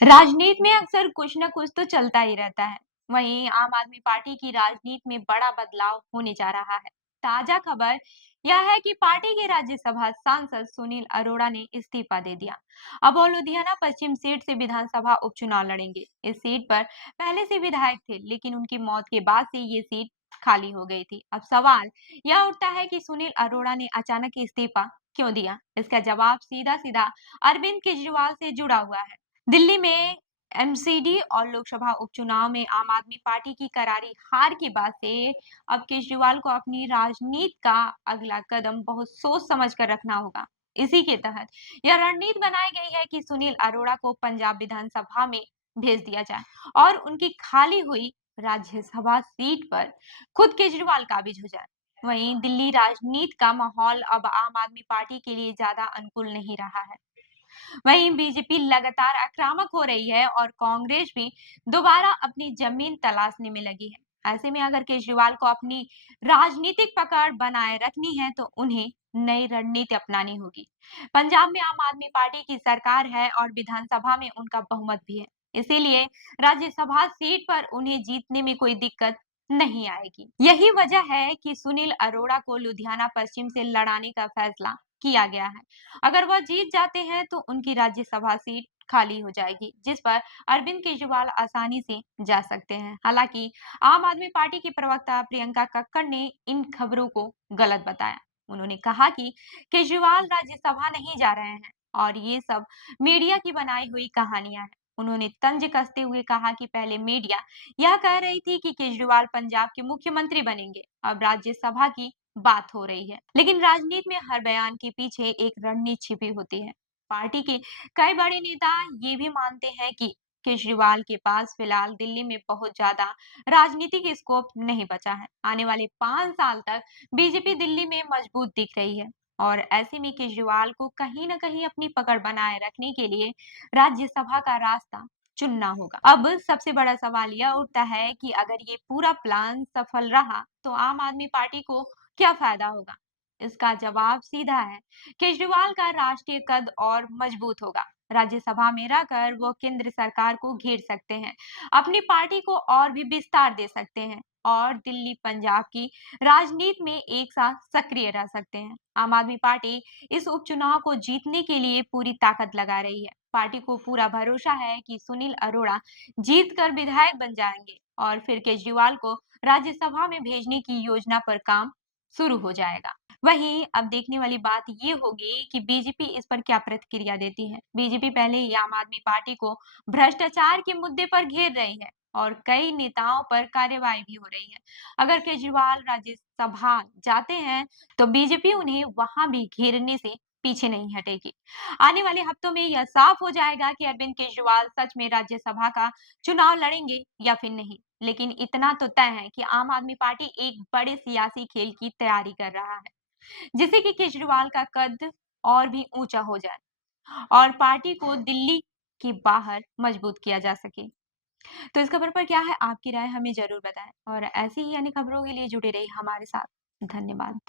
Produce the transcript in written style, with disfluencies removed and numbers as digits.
राजनीति में अक्सर कुछ न कुछ तो चलता ही रहता है। वहीं आम आदमी पार्टी की राजनीति में बड़ा बदलाव होने जा रहा है। ताजा खबर यह है कि पार्टी के राज्यसभा सांसद सुनील अरोड़ा ने इस्तीफा दे दिया। अब वो लुधियाना पश्चिम सीट से विधानसभा उपचुनाव लड़ेंगे। इस सीट पर पहले से विधायक थे, लेकिन उनकी मौत के बाद से ये सीट खाली हो गई थी। अब सवाल यह उठता है कि सुनील अरोड़ा ने अचानक इस्तीफा क्यों दिया। इसका जवाब सीधा सीधा अरविंद केजरीवाल से जुड़ा हुआ है। दिल्ली में एमसीडी और लोकसभा उपचुनाव में आम आदमी पार्टी की करारी हार के बाद से अब केजरीवाल को अपनी राजनीति का अगला कदम बहुत सोच समझ कर रखना होगा। इसी के तहत यह रणनीति बनाई गई है कि सुनील अरोड़ा को पंजाब विधानसभा में भेज दिया जाए और उनकी खाली हुई राज्यसभा सीट पर खुद केजरीवाल काबिज हो जाए। वहीं दिल्ली राजनीति का माहौल अब आम आदमी पार्टी के लिए ज्यादा अनुकूल नहीं रहा है। वहीं बीजेपी लगातार आक्रामक हो रही है और कांग्रेस भी दोबारा अपनी जमीन तलाशने में लगी है। ऐसे में अगर केजरीवाल को अपनी राजनीतिक पकड़ बनाए रखनी है तो उन्हें नई रणनीति अपनानी होगी। पंजाब में आम आदमी पार्टी की सरकार है और विधानसभा में उनका बहुमत भी है। इसीलिए राज्यसभा सीट पर उन्हें जीतने में कोई दिक्कत नहीं आएगी। यही वजह है कि सुनील अरोड़ा को लुधियाना पश्चिम से लड़ाने का फैसला किया गया है। अगर वह जीत जाते हैं तो उनकी राज्यसभा सीट खाली हो जाएगी, जिस पर अरविंद केजरीवाल आसानी से जा सकते हैं। हालांकि आम आदमी पार्टी की प्रवक्ता प्रियंका कक्कड़ ने इन खबरों को गलत बताया। उन्होंने कहा कि केजरीवाल राज्यसभा नहीं जा रहे हैं और ये सब मीडिया की बनाई हुई कहानियां हैं। उन्होंने तंज कसते हुए कहा कि पहले मीडिया यह कह रही थी कि केजरीवाल पंजाब के मुख्यमंत्री बनेंगे, अब राज्यसभा की बात हो रही है। लेकिन राजनीति में हर बयान के पीछे एक रणनीति छिपी होती है। पार्टी के कई बड़े नेता ये भी मानते हैं कि केजरीवाल के पास फिलहाल दिल्ली में बहुत ज्यादा राजनीतिक स्कोप नहीं बचा है। आने वाले 5 साल तक बीजेपी दिल्ली में मजबूत दिख रही है और ऐसे में केजरीवाल को कहीं ना कहीं अपनी पकड़ बनाए रखने के लिए राज्यसभा का रास्ता चुनना होगा। अब सबसे बड़ा सवाल यह उठता है कि अगर ये पूरा प्लान सफल रहा तो आम आदमी पार्टी को क्या फायदा होगा? इसका जवाब सीधा है। केजरीवाल का राष्ट्रीय कद और मजबूत होगा। राज्यसभा में रहकर वो केंद्र सरकार को घेर सकते हैं, अपनी पार्टी को और भी विस्तार दे सकते हैं और दिल्ली पंजाब की राजनीति में एक साथ सक्रिय रह सकते हैं। आम आदमी पार्टी इस उपचुनाव को जीतने के लिए पूरी ताकत लगा रही है। पार्टी को पूरा भरोसा है कि सुनील अरोड़ा जीतकर विधायक बन जाएंगे और फिर केजरीवाल को राज्यसभा में भेजने की योजना पर काम शुरू हो जाएगा। वहीं अब देखने वाली बात ये होगी कि बीजेपी इस पर क्या प्रतिक्रिया देती है। बीजेपी पहले ही आम आदमी पार्टी को भ्रष्टाचार के मुद्दे पर घेर रही है और कई नेताओं पर कार्रवाई भी हो रही है। अगर केजरीवाल राज्यसभा जाते हैं तो बीजेपी उन्हें वहां भी घेरने से पीछे नहीं हटेगी। आने वाले हफ्तों में यह साफ हो जाएगा कि अरविंद केजरीवाल सच में राज्यसभा का चुनाव लड़ेंगे या फिर नहीं। लेकिन इतना तो तय है कि आम आदमी पार्टी एक बड़े सियासी खेल की तैयारी कर रहा है, जिससे कि केजरीवाल का कद और भी ऊंचा हो जाए और पार्टी को दिल्ली के बाहर मजबूत किया जा सके। तो इस खबर पर क्या है आपकी राय, हमें जरूर बताएं और ऐसी ही अन्य खबरों के लिए जुड़े रहिए हमारे साथ। धन्यवाद।